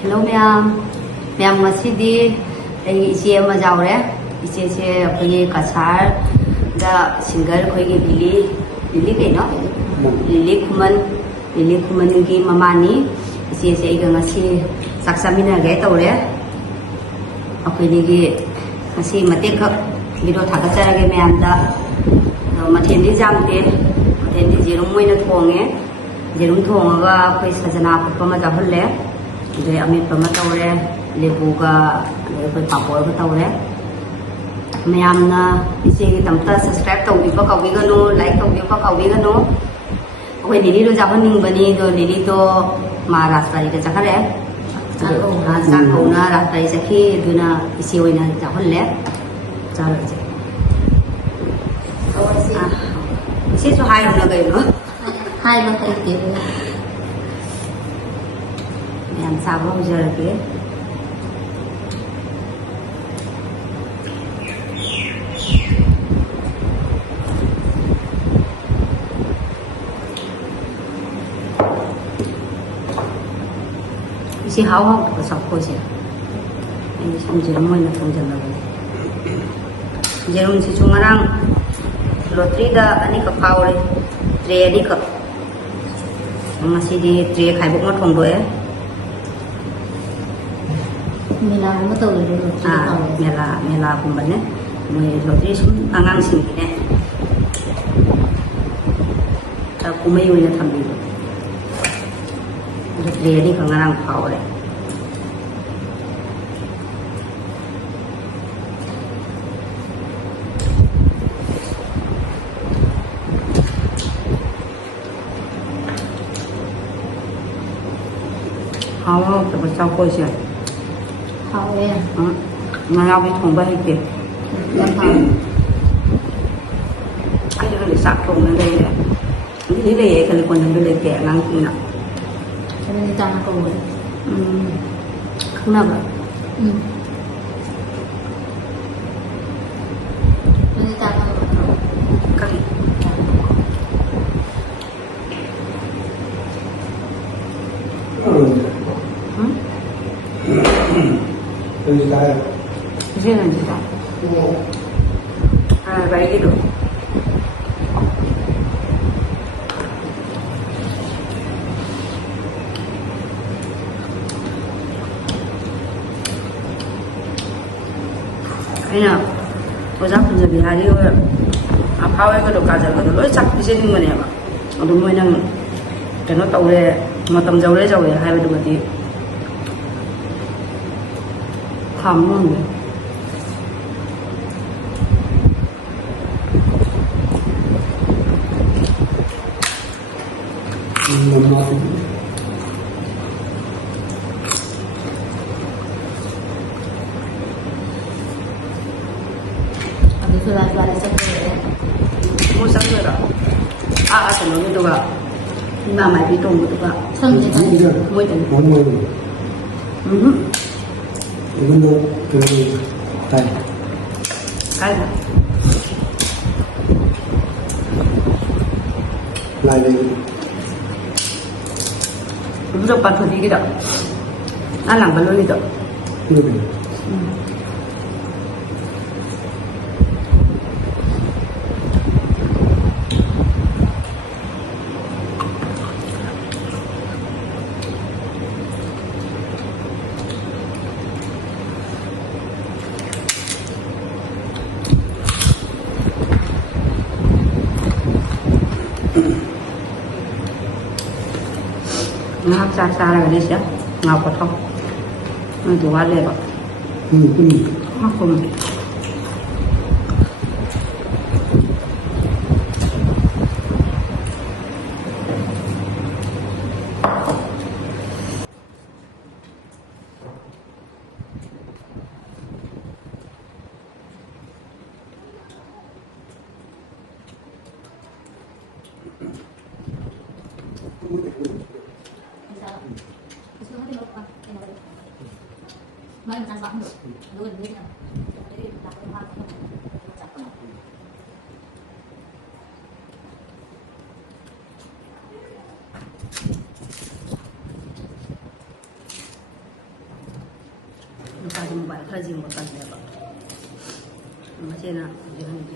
Hello ma'am masidi iche ma jawre iche che khoi kasar da singer khoi ge lili ke no lili khuman gi mamani iche che ga ngasi saksamina ge tawre akhoi ni gi ngasi mate kha video thakachara ge ma'am da mathen di jam te mathen di jerum moina thonge jerum thonga khoi sajana pa ma jahlle de amit pa ma tawre lebuga khoi papor ba tawre mayamna ise gi tamta subscribe taw bi ba kaw bi ga no like taw bi ba kaw bi ga no khoi lili do jahon ning bani do lili to ma rastari ga jakhare sa ko na rastari sakhi duna ise oina jahonle chalo je ise so hai na ga no hai ba kai ke em sao không giờ kia si háo không có sọc cô gì em xong giờ mới là không giờ là giờ mình sẽ chung ngang lottery da anh ấy có phao đấy tre đi có mà si đi tre khai bụng nó thòng đuổi Mela cũng tàu rồi mela cũng bận đấy, mình rồi đi xuống ngang xin cái này, ta cũng mấy người làm gì, rồi về đi còn ngang phao đấy, hao phải bắt sao coi xem hao đấy mà hao bị thùng bay kìa cái đó để sạc thùng lên đây này cái này cái còn cái này kẹt ngang kia nào cái này ta nó còn không nào vậy cái này ta cái Cái này gì đó? Vậy đi được. Cái nào? Tôi dám bây giờ bị hai đứa phao cái đồ cá giờ cái đồ lối chắc đi trên mình này mà. Đúng rồi năng cái nó tàu đây mà tầm dầu đấy hai bên đồ tí. Thầm luôn rồi. Mua sắm rồi đó. Cái nó như đó mà mày bị trùng được đó. Xong rồi mua tiền. Even though cái lại đây đúng rồi bạn thử đi cái đó ăn làm cái lối đi đó ngáp xa là cái gì á ngọc có không nó chủ ăn lên rồi không Mấy người ta vẫn được, đối với mình là để đặt cái hoa không chặt không. ꯃꯁꯥꯁꯦ mobile ꯈꯔ ꯌꯦꯡꯕ ꯀꯜꯂꯦꯕ ꯃꯁꯤꯅ ꯌꯦꯡꯍꯟꯕꯤ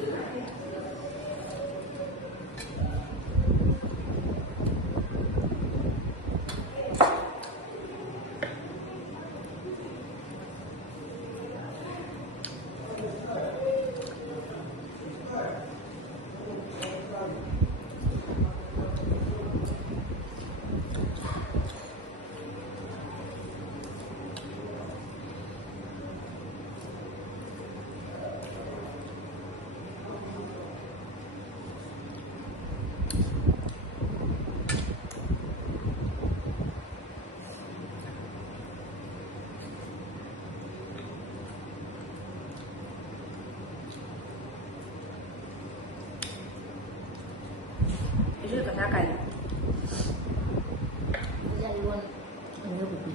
Itu kata kai. Jadi luôn. Ini buku.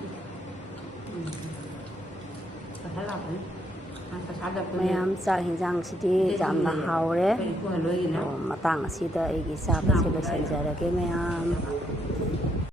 Kata lah kan. Kata ada pun. မယမ်စာဟင်ဂျန်စီတီဂျမ်နာဟောရဲ Ku haloi na. မတန်းစီတဲ့အီဂီစာပဲဆက်လို့စင်ကြရကေမယမ်